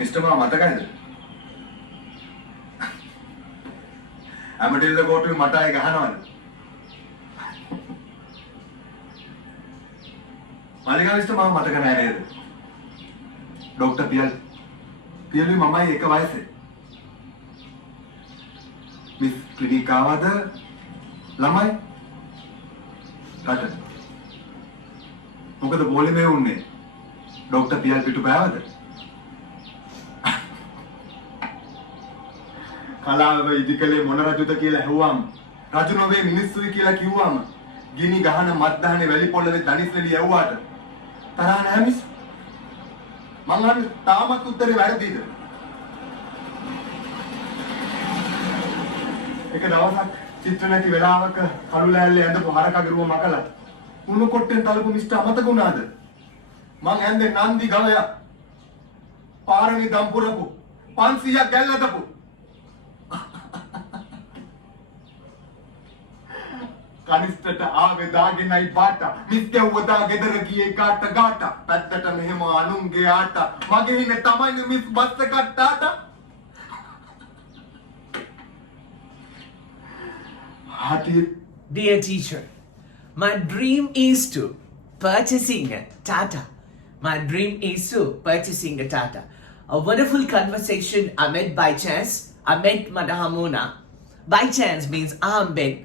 මිස්ටර් මම මතකයිද? ඇමටිල්ද කෝටුවේ මට ආයේ ගහනවද? මාලිගා මිස්ටර් මම මතක නෑ නේද? ડોક્ટર පියල්ලි මමයි එක වයසේ. මිස් ක්ලිනික් ආවද ළමයි? රට. මොකද පොලිමේ උන්නේ? ડોક્ટર පියල් පිටු පෑවද? කලාව ඉදිකලේ මොන රජුද කියලා ඇහුවම් රජු නොවේ මිනිස්සුයි කියලා කිව්වම ගිනි ගහන මත්දහනේ වැලි පොළවේ දනිස්ලෙලි යවුවාට තරහ නැහැ මිස්. මං අහන්නේ තාමත් උත්තරේ වැරදිද? එක දවසක් චිත්‍ර නැති වෙලාවක කළු ලෑල්ලේ ඇඳපු හරකගේ රුව මකලා උණු කොට්ටෙන් තලපු මිස්ටර් අමතක වුණාද? මං ඇඳේ නන්දි ගවයා පාරණි දම්පුරපු 500ක් ගැල්ලදපු කනිස්ටට ආවේ දාගෙනයි පාට මිස් ගැව්වදා ගෙදර ගියේ කාට ගාට පැත්තට මෙහෙම අනුන්ගේ ආට මගේ ඉන්නේ තමයි මිස් බස් එකකට තාට Dear teacher, my dream is to purchasing a Tata. My dream is to purchasing a Tata. A wonderful conversation I met by chance. I met Madahamuna. By chance means I met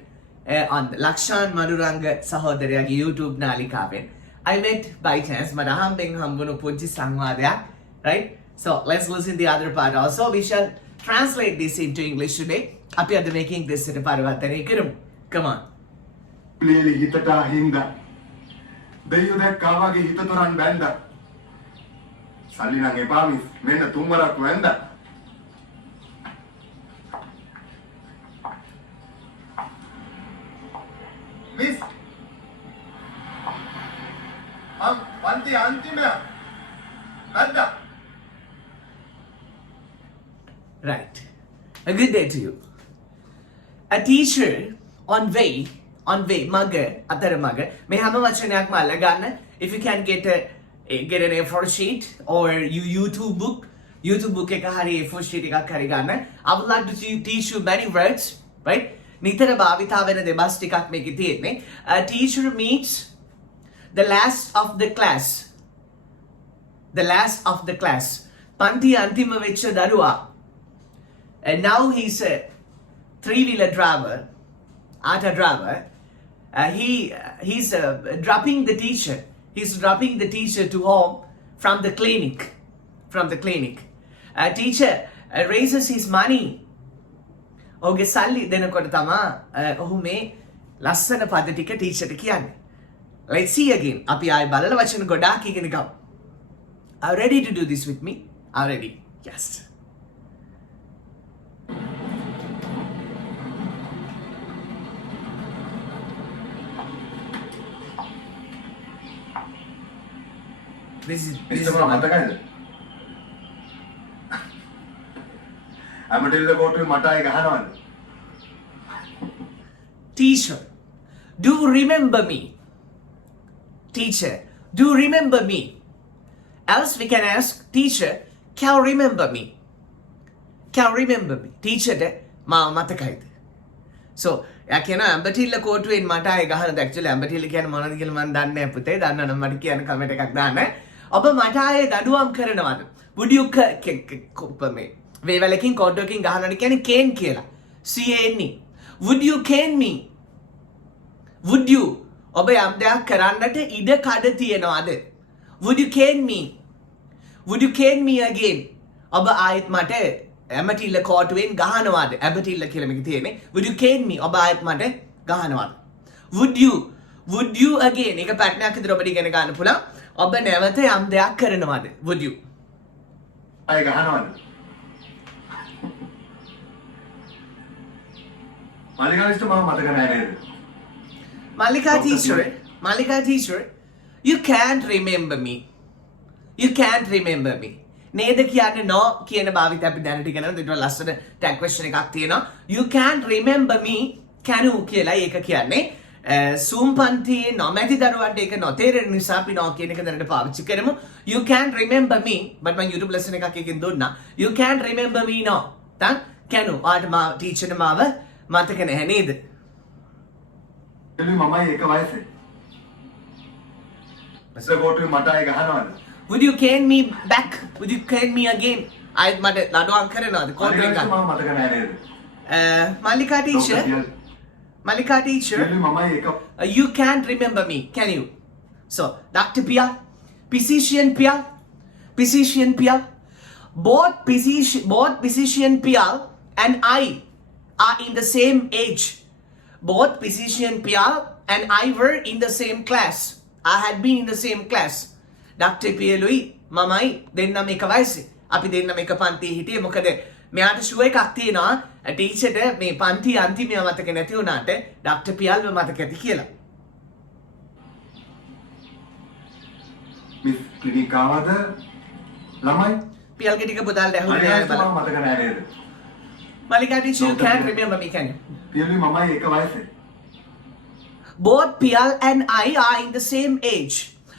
on Lakshan Maduranga Sahodarya's YouTube Nalikaven. I met by chance Madahambeng Hambunu Punchi Sangwadya. Right? So let's listen the other part also. We shall translate this into English today. Up here making this in a Parvatane. Come on. Play hitata hinda. Deyu දැක්කා වගේ හිත තොරන් බැන්දා. සල්ලි නම් එපා මිස්. මෙන්න තුන්වරක් වැන්දා. මිස්. පන්ති අන්තිම වැන්දා. Right. A good day to you. A teacher on way, mugger, atara mugger. May have a vachanayak malagana. If you can get an A4 sheet or YouTube book eka hari A4 sheet eka karigana. I would like to teach you many words, right? Nitara bhavithavena debas tikak make it. A teacher meets the last of the class. The last of the class. Panti antima vecha darua. And now he's a three-wheeler driver, auto driver. He's dropping the teacher. He's dropping the teacher to home from the clinic. Teacher raises his money. Okay, salli denakota tama ohu me lassana pada tika teacher ta kiyanne. Let's see again. Api ආයි බලන වචන ගොඩාක් ඉගෙන ගමු. Are you ready to do this with me? Are you ready? Yes. This is mister මම මතකයිද? ඇමටිල්ද කෝටුවේ මට ආයේ ගහනවද? Teacher, do you remember me? Teacher, do you remember me? Else we can ask, teacher, can you remember me? Can you remember me? Teacher, ma matakaida. So, yakena ඇඹටිල්ල කෝටුවෙන් මට ආයේ ගහනද? Actually ඇඹටිල්ල කියන්නේ මොනවද කියලා මම දන්නේ නැහැ පුතේ. දන්නා නම් මට කියන්න කමෙන්ට් එකක් දාන්න. ඔබ මට ආයේ දඩුවම් කරනවද? Would you මේ වේවලකින් කෝටුවකින් ගහනවද කියන්නේ cane කියලා. CANE. Would you cane me? Would you? ඔබ යම් දෙයක් කරන්නට ඉඩ කඩ තියනවද? Would you cane me? Would you cane me again? ඔබ ආයෙත් මට ඇඹටිල්ල කෝටුවෙන් ගහනවද? ඇඹටිල්ල කියලා මේක තියෙන්නේ. Would you cane me? ඔබ ආයෙත් මට ගහනවද? Would you again? ඒක පැට්නයක් විතර ඔබට ඉගෙන ගන්න පුළුවන්. ඔබ නැවත යම් දෙයක් කරනවද? Would you? ආයේ ගහනවද? මාලිගා මිස්ටර් මම මතක නෑ නේද? Malika teacher, you can't remember me. You can't remember me. නේද කියන්නේ no කියන භාවිත අපි දැනට ඉගෙනන ඊට ලස්සන tag question එකක් තියෙනවා. You can't remember me. can you කියලා ඒක කියන්නේ සූම් පන්තියේ නොමැති දරුවන්ට ඒක නොතේරෙන නිසා අපි නෝ කියන එක දැනට පාවිච්චි කරමු. You can remember me but මම YouTube lesson එකක් එකකින් දුන්නා. You can remember me no. දැන් කැනු ආට මා ටීචර් මාව මතක නැහැ නේද? එළුයි මමයි එක වයසේ. මිස්ටර් ගෝටුයි මට අය ගහනවද? Would you cane me back? Would you cane me again? ආයෙත් මට නඩුවක් කරනවද? කෝට් එකක්. මම මතක නැහැ නේද? Malika teacher. Malika teacher. එළුයි මමයි එක You can't remember me, can you? So, Dr. Pia, Physician Pia, Physician Pia, both Physician Pia and I are in the same age. Both Physician Pia and I were in the same class. I had been in the same class. Dr. Pia Lui, Mamai, දෙන්නම එක වයසේ. අපි දෙන්නම එක පන්තියේ හිටියේ මොකද මෙයාට ෂුවර් එකක් තියෙනවා ටීචර්ට මේ පන්ති අන්තිමය මතක නැති වුණාට ඩොක්ටර් පියල්ව මතක ඇති කියලා. මිස් ක්ලිනික් ආවද ළමයි? පියල්ගේ ටික පුතාලට ඇහුනේ නෑ මම බලන්න. මතක නැහැ නේද? Malika teacher, you can't remember me, can you? එළුයි මමයි එක වයසේ. Both Pial and I are in the same age.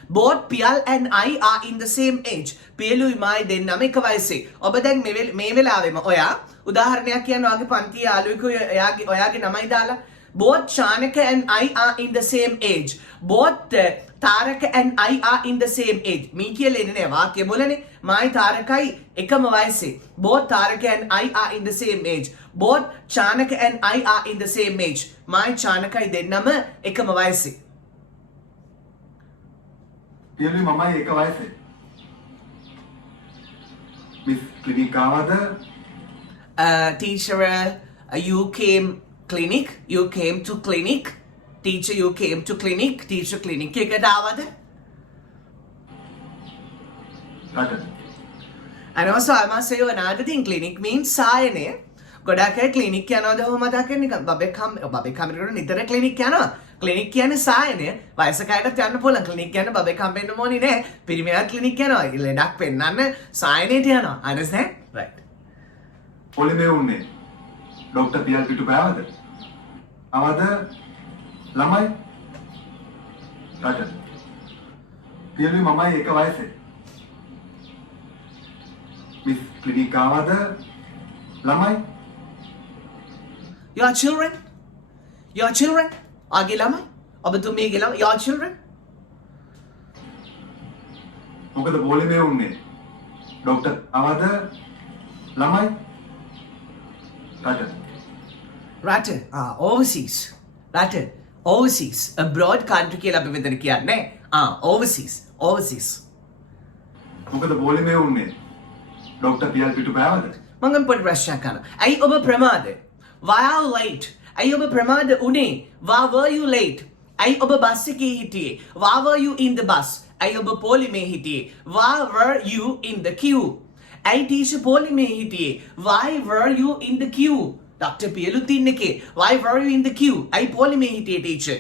Both Pial and I are in the same age. පියලුයි මයි දෙන්නම එක වයසේ. ඔබ දැන් මේ වෙලාවෙම ඔයා උදාහරණයක් කියන්න ඔයාගේ පන්තියේ යාළුවෙකු ඔයාගේ නමයි දාලා. Both Chanaka and I are in the same age. Both Taraka and I are in the same age. මේ කියලා එන්නේ නෑ වාක්‍ය බලනේ. මයි තාරකයි එකම වයසේ. Both Taraka and I are in the same age. Both Chanaka and I are in the same age. මයි Chanakයි දෙන්නම එකම වයසේ. එළුයි මමයි එක වයසේ. මිස් ක්ලිනික් ආවද? Teacher, you came clinic. You came to clinic. Teacher, you came to clinic. Teacher, clinic එකට ආවද? රට. And also I must say another thing. Clinic means සායනය. ගොඩක් අය ක්ලිනික් යනවාද ඔහොම මතක නිකන් බබෙක් හම්බෙකට නිතර ක්ලිනික් යනවා. ක්ලිනික් කියන්නේ සායනය. වයසක අයටත් යන්න පුළුවන්. ක්ලිනික් කියන්නේ බබෙක් හම්බෙන්න ඕනේ නෑ. පිරිමියා ක්ලිනික් යනවා. ලෙඩක් පෙන්නන්න සායනයට යනවා. Understand? Right. පොලිමේ උන්නේ. ડોક્ટર පියල් පිටු පෑවද? ආවද ළමයි? රට. පියලුයි මමයි එක වයසේ. මිස් ක්ලිනික් ආවද ළමයි? Your children? Your children? ආගේ ළමයි? ඔබතුමියගේ ළමයි? Your children? මොකද පොලිමේ උන්නේ? ડોક્ટર ආවද ළමයි? රට. රට. Overseas. රට. Overseas. Abroad country කියලා අපි මෙතන කියන්නේ. Overseas. Overseas. මොකද පොලිමේ උන්නේ? ડોક્ટર පියල් පිටු පෑවද? මංගන් පොඩි ප්‍රශ්නයක් අහනවා. ඇයි ඔබ ප්‍රමාද? Why are you late? ඇයි ඔබ ප්‍රමාද උනේ? Why were you late? ඇයි ඔබ බස් එකේ හිටියේ? Why were you in the bus? ඇයි ඔබ පොලිමේ හිටියේ? Why were you in the queue? ඇයි ටීචර් පොලිමේ හිටියේ? Why were you in the queue? Doctor පියලුත් ඉන්න එකේ. Why were you in the queue? ඇයි පොලිමේ හිටියේ ටීචර්?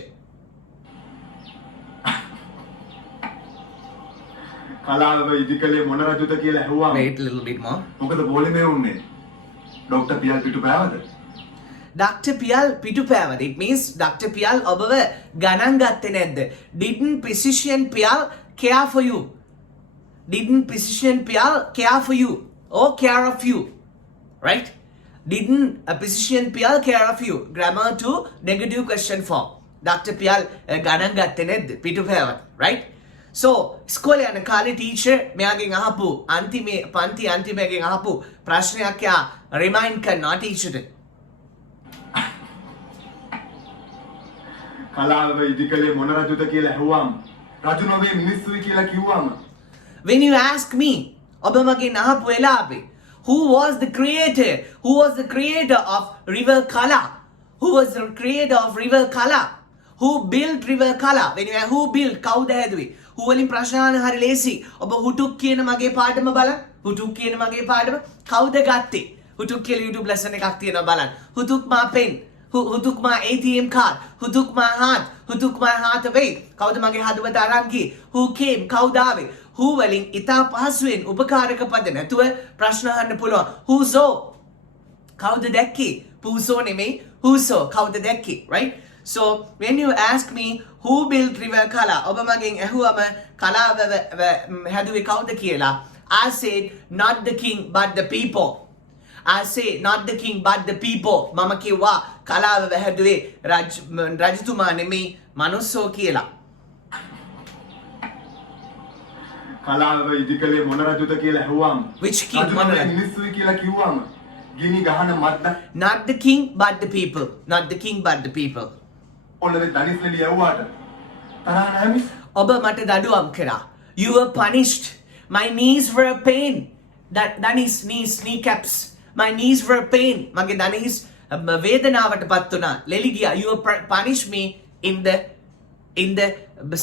කලාව ඉදිකලේ මොන රජුද කියලා ඇහුවා. Wait a little bit more. මොකද පොලිමේ උන්නේ? ડોક્ટર පියල් පිටු පෑවද? Dr. Pial පිටුපෑවද? It means Dr. Pial ඔබව ගණන් ගත්තේ නැද්ද? Didn't Physician Pial care for you? Didn't Physician Pial care for you? Or care of you? Right? Didn't a Physician Pial care of you? Grammar to negative question form. Dr. Pial ගණන් ගත්තේ නැද්ද? පිටුපෑවද? Right? So, ස්කෝලේ යන කාලේ ටීචර් මෙයාගෙන් අහපු පන්ති අන්තිමයෙන් අහපු ප්‍රශ්නයක් යා රිමයින්ඩ් කරනවා ටීචර්ට. කලාව ඉදිකලේ මොන රජුද කියලා ඇහුවාම රජු නොවේ මිනිස්සුයි කියලා කිව්වම When you ask me, ඔබ මගෙන් අහපු වෙලාවේ who was the creator of River Kala? Who was the creator of River Kala? Who built River Kala? When you who built කවුද හැදුවේ? Who වලින් ප්‍රශ්න අහන්න හරි ලේසි. ඔබ හුටුක් කියන මගේ පාඩම බලන්න. හුටුක් කියන මගේ පාඩම කවුද ගත්තේ? හුටුක් කියලා YouTube lesson එකක් තියෙනවා බලන්න. Who took my pen? Who took my ATM card? Who took my heart? Who took my heart away? කවුද මගේ හදවත අරන් ගියේ? Who came? කවුද ආවේ? Who වලින් ඉතා පහසුවෙන් උපකාරක පද නැතුව ප්‍රශ්න අහන්න පුළුවන්. Who saw? කවුද දැක්කේ? Who saw නෙමෙයි. Who saw? කවුද දැක්කේ? Right? So when you ask me who built River Kala, ඔබ මගෙන් ඇහුවම කලාව හැදුවේ කවුද කියලා, I said not the king but the people. I say not the king but the people. මම කිව්වා කලාව හැදුවේ රජතුමා නෙමෙයි මනුස්සෝ කියලා. කලාව ඉදිකලේ මොන රජුද කියලා ඇහුවාම Which king? මොන රජු? මිනිස්සුයි කියලා කිව්වම ගිනි ගහන මද්ද Not the king but the people. Not the king but the people. ඔල්ලේ දනිස්ලි යවුවාට තරහ නැහැ මිස්. ඔබ මට දඩුවම් කරා. You were punished. My knees were a pain. That is kneecaps. My knees were a pain. මගේ දණහිස් වේදනාවට පත් වුණා. ලෙලි ගියා. You were punished me in the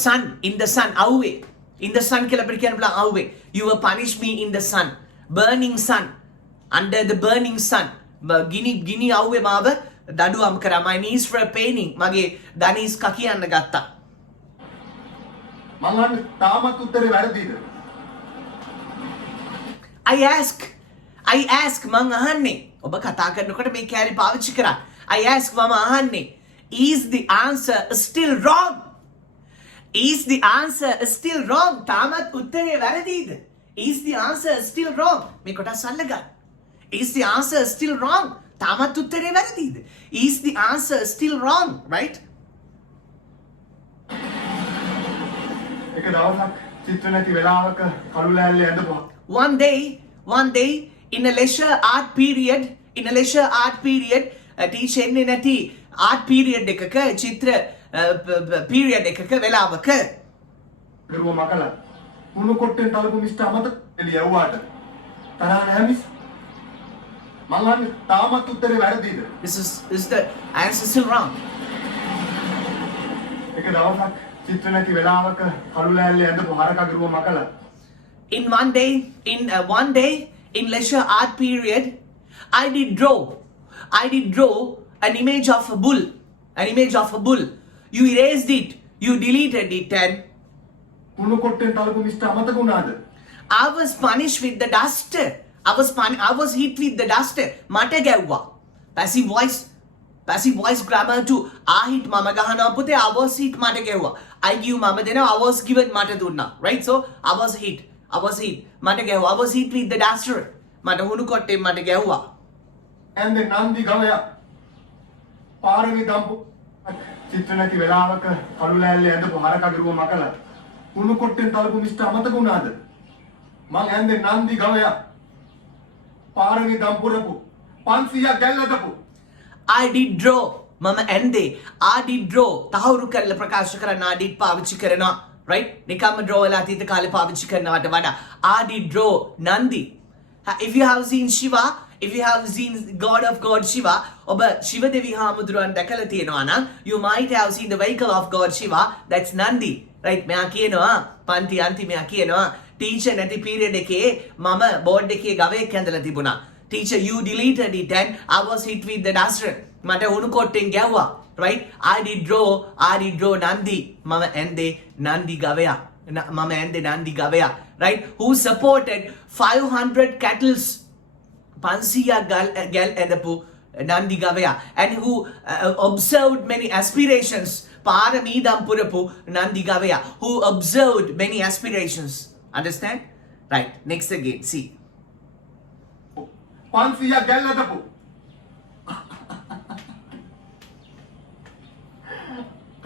sun. In the sun. අවුවේ. In the sun කියලා අපිට කියන්න පුළුවන් අවුවේ. You were punished me in the sun. Burning sun. Under the burning sun. ගිනි අවුවේ මාව දඩුවම් කරා. My knees were paining. මගේ දණහිස් කකියන්න ගත්තා. මං අහන්නේ තාමත් උත්තරේ වැරදිද? I ask මං අහන්නේ. ඔබ කතා කරනකොට මේ කෑලි පාවිච්චි කරා. I ask මම අහන්නේ. Is the answer still wrong? Is the answer still wrong? තාමත් උත්තරේ වැරදිද? Is the answer still wrong? මේ කොටස් අල්ලගන්න. Is the answer still wrong? තාමත් උත්තරේ වැරදිද? Is the answer still wrong? Right? එක දවසක් චිත්‍ර නැති වෙලාවක කළු ලෑල්ලේ ඇඳපුවා. One day, in a leisure art period, teacher එන්නේ නැති art period එකක චිත්‍ර period එකක වෙලාවක ගරුව මකලා උණු කොට්ටෙන් තලපු මිස්ටර් අමතක එළිය යවුවාට තරහ නැහැ මිස්. මං අහන්නේ තාමත් උත්තරේ වැරදිද? is the answer still wrong? එක දවසක් චිත්‍ර නැති වෙලාවක කළු ලෑල්ලේ ඇඳපු හරකා ගරුව මකලා In one day, in leisure art period, I did draw an image of a bull. You erased it, you deleted it, and උණු කොට්ටෙන් තලපු මිස්ටර් අමතක වුණාද? I was punished with the duster. I was hit with the duster. මට ගැව්වා. Passive voice grammar to I hit මම ගහනවා පුතේ, I was hit මට ගැව්වා. I give මම දෙනවා, I was given මට දුන්නා. Right? So I was hit. මට ගැව්වා. I was hit with the duster. මට හුණු කොට්ටෙන් මට ගැව්වා. And the නන්දි ගවයා පාරේ දම්පු චිත්‍ර නැති වෙලාවක කළු ලෑල්ලේ ඇඳපු හරකා ගරුව මකලා උණු කොට්ටෙන් තලපු මිස්ටර් අමතක වුණාද? මං ඇන්දේ නන්දි ගවයා පාරේ දම්පුරපු 500ක් ගැල්ලදපු I did draw. මම ඇන්දේ. I did draw. තහවුරු කරලා ප්‍රකාශ කරන්න I did පාවිච්චි කරනවා. Right? නිකම්ම draw වෙලා අතීත කාලේ පාවිච්චි කරනවට වඩා I did draw Nandi. If you have seen Shiva, if you have seen God of God Shiva, ඔබ ශිව දෙවි හාමුදුරුවන් දැකලා තියෙනවා නම් you might have seen the vehicle of God Shiva, that's Nandi. Right? මෙයා කියනවා පන්ති අන්තිමයා කියනවා teacher නැති period එකේ මම board එකේ ගවයෙක් ඇඳලා තිබුණා. Teacher, you deleted it and I was hit with the duster. මට උණු කොට්ටෙන් ගැව්වා. Right? I did draw Nandi. මම ඇන්දේ නන්දි ගවයා. මම ඇන්දේ නන්දි ගවයා. Right? Who supported 500 cattle. 500 gal ඇඳපු නන්දි ගවයා. And who observed many aspirations. පාරමීදම් පුරපු නන්දි ගවයා. Who observed many aspirations. Understand? Right. Next again. See. 500ක් ගැල්ලදපු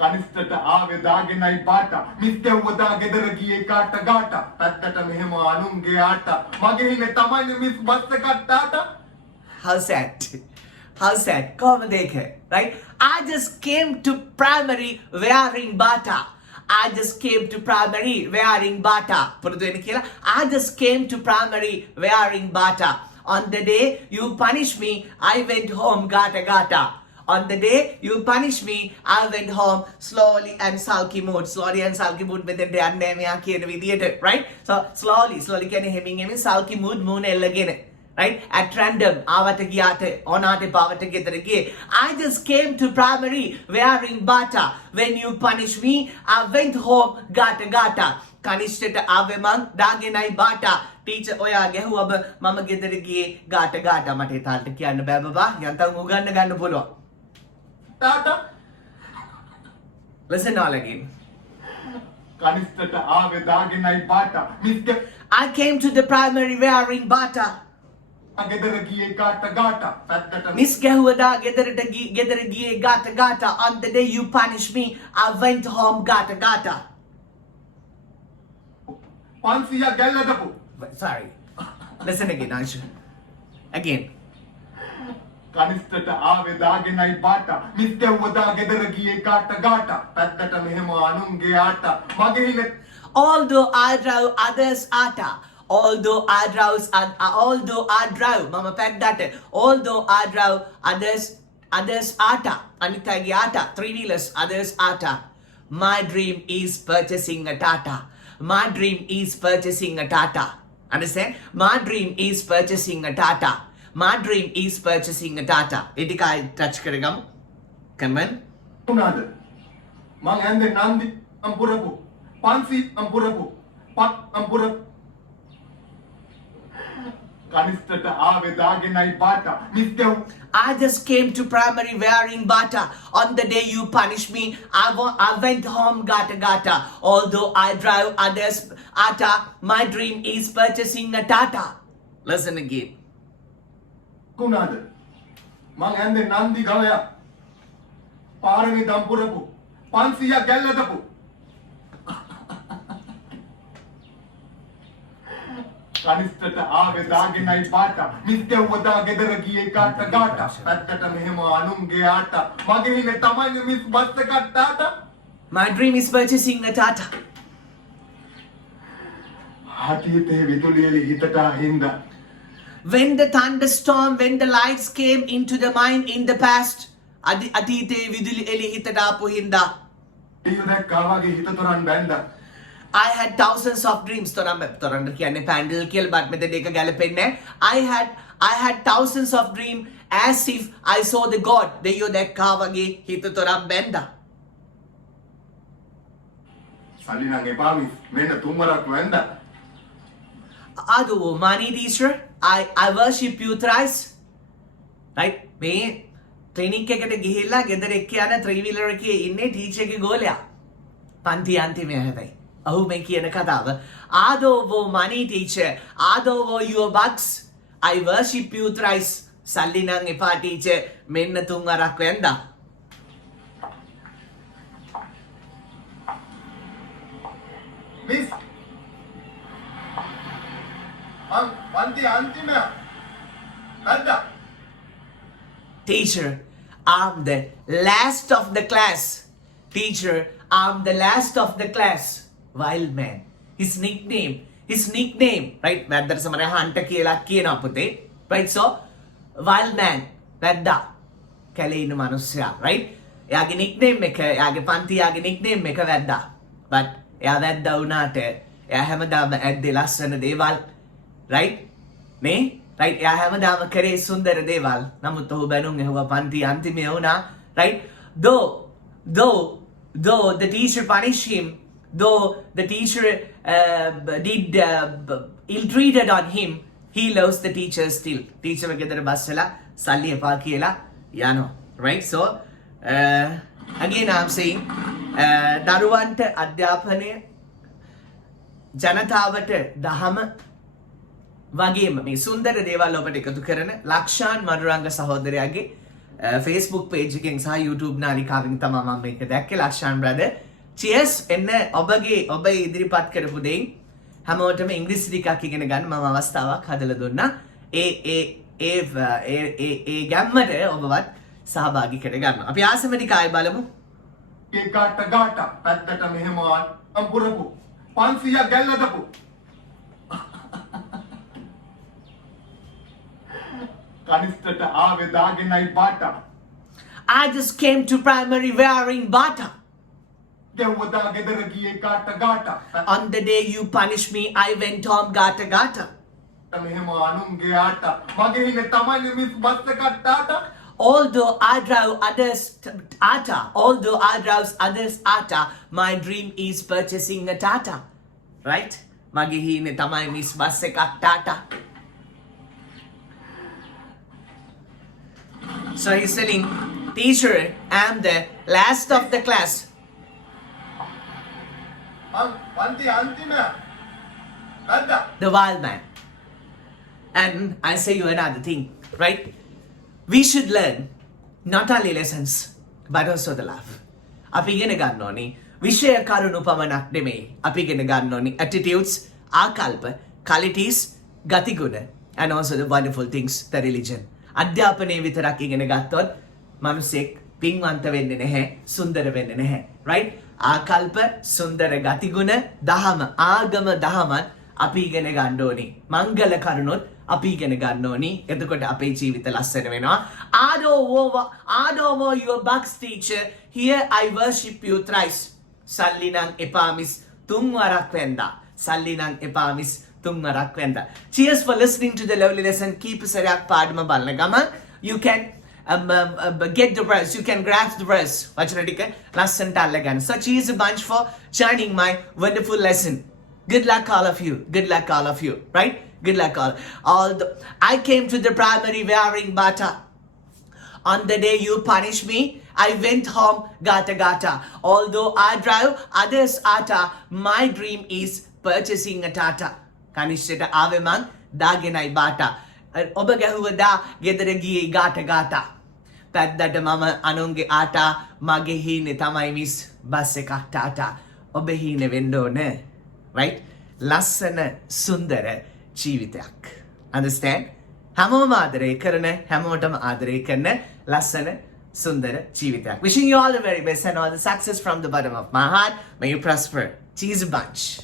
කනිස්ටට ආවේ දාගෙනයි පාට මිස්ටර් වදා ගෙදර ගියේ කාට ගාට පැත්තට මෙහෙම අනුන්ගේ ආට මගේ ඉන්නේ තමයි මිස් බස් එකක් තාට. How sad. කොහොමද ඒක? Right? I just came to primary wearing bata. පුරුදු වෙන්න කියලා. I just came to primary wearing bata. On the day you punish me, I went home gata. On the day you punish me, I went home slowly and sulky mood. මෙතෙන්ට යන්නේ මෙයා කියන විදියට. Right? So slowly කියන්නේ හැමින් sulky mood moon එල්ලගෙන. Right? At random ආවට ගියාට ඕනාට පාවට ගෙදර ගියේ. I just came to primary wearing bata. When you punish me, I went home gata. කනිෂ්ඨට ආවේ මං දාගෙනයි බාටා. ටීචර් ඔයා ගැහුවම මම ගෙදර ගියේ ගාට. මට ඒ තාලට කියන්න බෑ බබා. යන්තම් උගන්න ගන්න පුළුවන්. තාතා Listen all again. කනිෂ්ඨට ආවේ දාගෙනයි Bata. Miss I came to the primary wearing bata. ගෙදර ගියේ කාට ගාටා. පැත්තට Miss Gahuada gedara giye gata gata. On the day you punished me, I went home gata gata. 500 ගැල්ලදපු. Sorry. Listen again, Anshu. Again. කනිෂ්ඨට ආවේ දාගෙනයි Bata. Miss ගැහුවදා ගෙදර ගියේ කාට ගාටා. පැත්තට මෙහෙම අනුන්ගේ ආටා. මගේ හිනේ Although I drove others ata. Although I drove Mama pet that. Although I drove others ata. Anitagi ata. 3-wheelers others ata. My dream is purchasing a Tata. My dream is purchasing a Tata. Understand? My dream is purchasing a Tata. My dream is purchasing a Tata. Itika touch karagam. Conven? උනාද? මං ඇන්දේ නන්දි අම්පුරපු. 500 අම්පුරපු. පත් අම්පුරපු. කනිෂ්ඨට ආවේ දාගෙනයි බාටා. මිස් ගැහුව I just came to primary wearing bata. On the day you punished me, I went home gata gata. Although I drive others ata, my dream is purchasing a Tata. Listen again. උනාද? මං ඇන්දේ නන්දි ගවයා. පාරේ දම්පුරපු. 500 ගැල්ලදපු. කනිෂ්ඨට ආවේ දාගෙනයි බාටා. මිස් ගැහුවදා ගෙදර ගියේ කාට ගාටා. පැත්තට මෙහෙම අනුන්ගේ ආටා. මගේ හිනේ තමයි මිස් බස් එකක් තාටා. My dream is purchasing a Tata. හටිතේ විදුලි එළි හිතට හින්දා. When the thunderstorm, when the lights came into the mind in the past, atite viduli eli hitata apu hinda. ඊයෝ දැක්කා වගේ හිත තොරන් බැන්දා. I had thousands of dreams. Toran කියන්නේ pandal කියලා but මෙතන එක ගැලපෙන්නේ නැහැ. I had thousands of dreams as if I saw the God. දෙයියෝ දැක්කා වගේ හිත තොරන් බැන්දා. සල්ලි නම් එපා මිස්. මෙන්න තුන්වරක් වැන්දා. Adu money teacher, I worship you thrice. Right? මේ ක්ලිනික් එකට ගිහිල්ලා ගෙදර එක්ක යන 3-wheeler එකේ ඉන්නේ ටීචර් එකේ ගෝලයා. පන්ති අන්තිමේ හැබැයි. අහු මේ කියන කතාව. ආදෝවෝ money teacher, ආදෝවෝ your bucks, I worship you thrice. සල්ලි නම් එපා ටීචර්, මෙන්න තුන්වරක් වැන්දා. මිස් පන්ති අන්තිම වැන්දා. Teacher, I'm the last of the class. Teacher, I'm the last of the class. Wild man. His nickname. Right? Vedda samare hanta kiyala kiyana putte. Right? So, wild man. Vedda. Kale inu manusya. Right? Yage nickname එක යාගේ පන්ති යාගේ nickname එක වැද්දා. But එයා වැද්දා වුණාට එයා හැමදාම ඇද්දේ ලස්සන දේවල්. Right? නේ? Right? එයා හැමදාම කරේ සුන්දර දේවල්. නමුත් ඔහු බැනුම් ඇහුවා පන්ති අන්තිමේ වුණා. Right? Though the teacher punished him, though the teacher did ill-treated on him, he loves the teacher still. Teacher ගෙදර බස්සලා සල්ලි එපා කියලා යනවා. Right? So, again I'm saying, දරුවන්ට අධ්‍යාපනය ජනතාවට දහම වගේම මේ සුන්දර දේවල් ඔබට එකතු කරන ලක්ෂාන් මඩුරංග සහෝදරයාගේ Facebook page එකෙන් සහ YouTube නාලිකාවෙන් තමයි මම මේක දැක්කේ. ලක්ෂාන් brother, cheers එන්න ඔබ ඉදිරිපත් කරපු දෙයින් හැමෝටම ඉංග්‍රීසි ටිකක් ඉගෙන ගන්න මම අවස්ථාවක් හදලා දුන්නා. ඒ ගැම්මට ඔබවත් සහභාගී කර ගන්න. අපි ආසම ටික ආයෙ බලමු. ඒකට ගාටා පැත්තට මෙහෙම අම්පුරපු 500 ගැල්ලදපු. කනිෂ්ඨට ආවේ දාගෙනයි බාටා. I just came to primary wearing bata. ගැහුවදා ගෙදර ගියේ කාට ගාටා. On the day you punished me, I went home gata gata. මෙහෙම අනුන්ගේ ආටා. මගේ හිනේ තමයි මිස් බස් එකක් තාටා. Although I drive others ata, my dream is purchasing a Tata. Right? Mage hine tamai miss bus ekak Tata. So he's saying, teacher, I'm the last of the class. මං පන්ති අන්තිම වැද්දා. The wild man. And I say you another thing, right? We should learn not only lessons, but also the love. අපි ඉගෙන ගන්න ඕනේ විෂය කරුණු පමණක් නෙමෙයි. අපි ඉගෙන ගන්න ඕනේ attitudes, ආකල්ප, qualities, ගතිගුණ, and also the wonderful things, the religion. අධ්‍යාපනයේ විතරක් ඉගෙන ගත්තොත් මිනිසෙක් පින්වන්ත වෙන්නේ නැහැ, සුන්දර වෙන්නේ නැහැ, right? ආකල්ප, සුන්දර ගතිගුණ, දහම, ආගම දහමත් අපි ඉගෙන ගන්න ඕනේ. මංගල කරුණොත් අපි ඉගෙන ගන්න ඕනේ. එතකොට අපේ ජීවිත ලස්සන වෙනවා. I don't know your bucks teacher. Here I worship you thrice. සල්ලි නම් එපා මිස් තුන් වරක් වෙන්දා. සල්ලි නම් එපා මිස් තුන් වරක් වෙන්දා. Cheers for listening to the lovely lesson. Keep සරයක් පාඩම බලන ගමන් you can get the verse, you can grasp the verse. වචන ටික ලස්සනට අල්ලගන්න. So cheers a bunch for joining my wonderful lesson. Good luck all of you. Good luck all of you. Right? Good luck all. I came to the primary wearing bata. On the day you punish me, I went home gata. Although I drive others ata, my dream is purchasing a Tata. Kanisheta ave man dagenai bata. ඔබ ගැහුවදා ගෙදර ගියේ ගාට. පැද්දට මම අනුන්ගේ ආටා මගේ හීනේ තමයි මිස් බස් එකක් ටාටා. ඔබ හීනේ වෙන්න ඕන. Right? ලස්සන සුන්දර ජීවිතයක්. Understand? හැමෝම ආදරය කරන හැමෝටම ආදරය කරන ලස්සන සුන්දර ජීවිතයක්. Wishing you all the very best and all the success from the bottom of my heart. May you prosper. Cheers a bunch.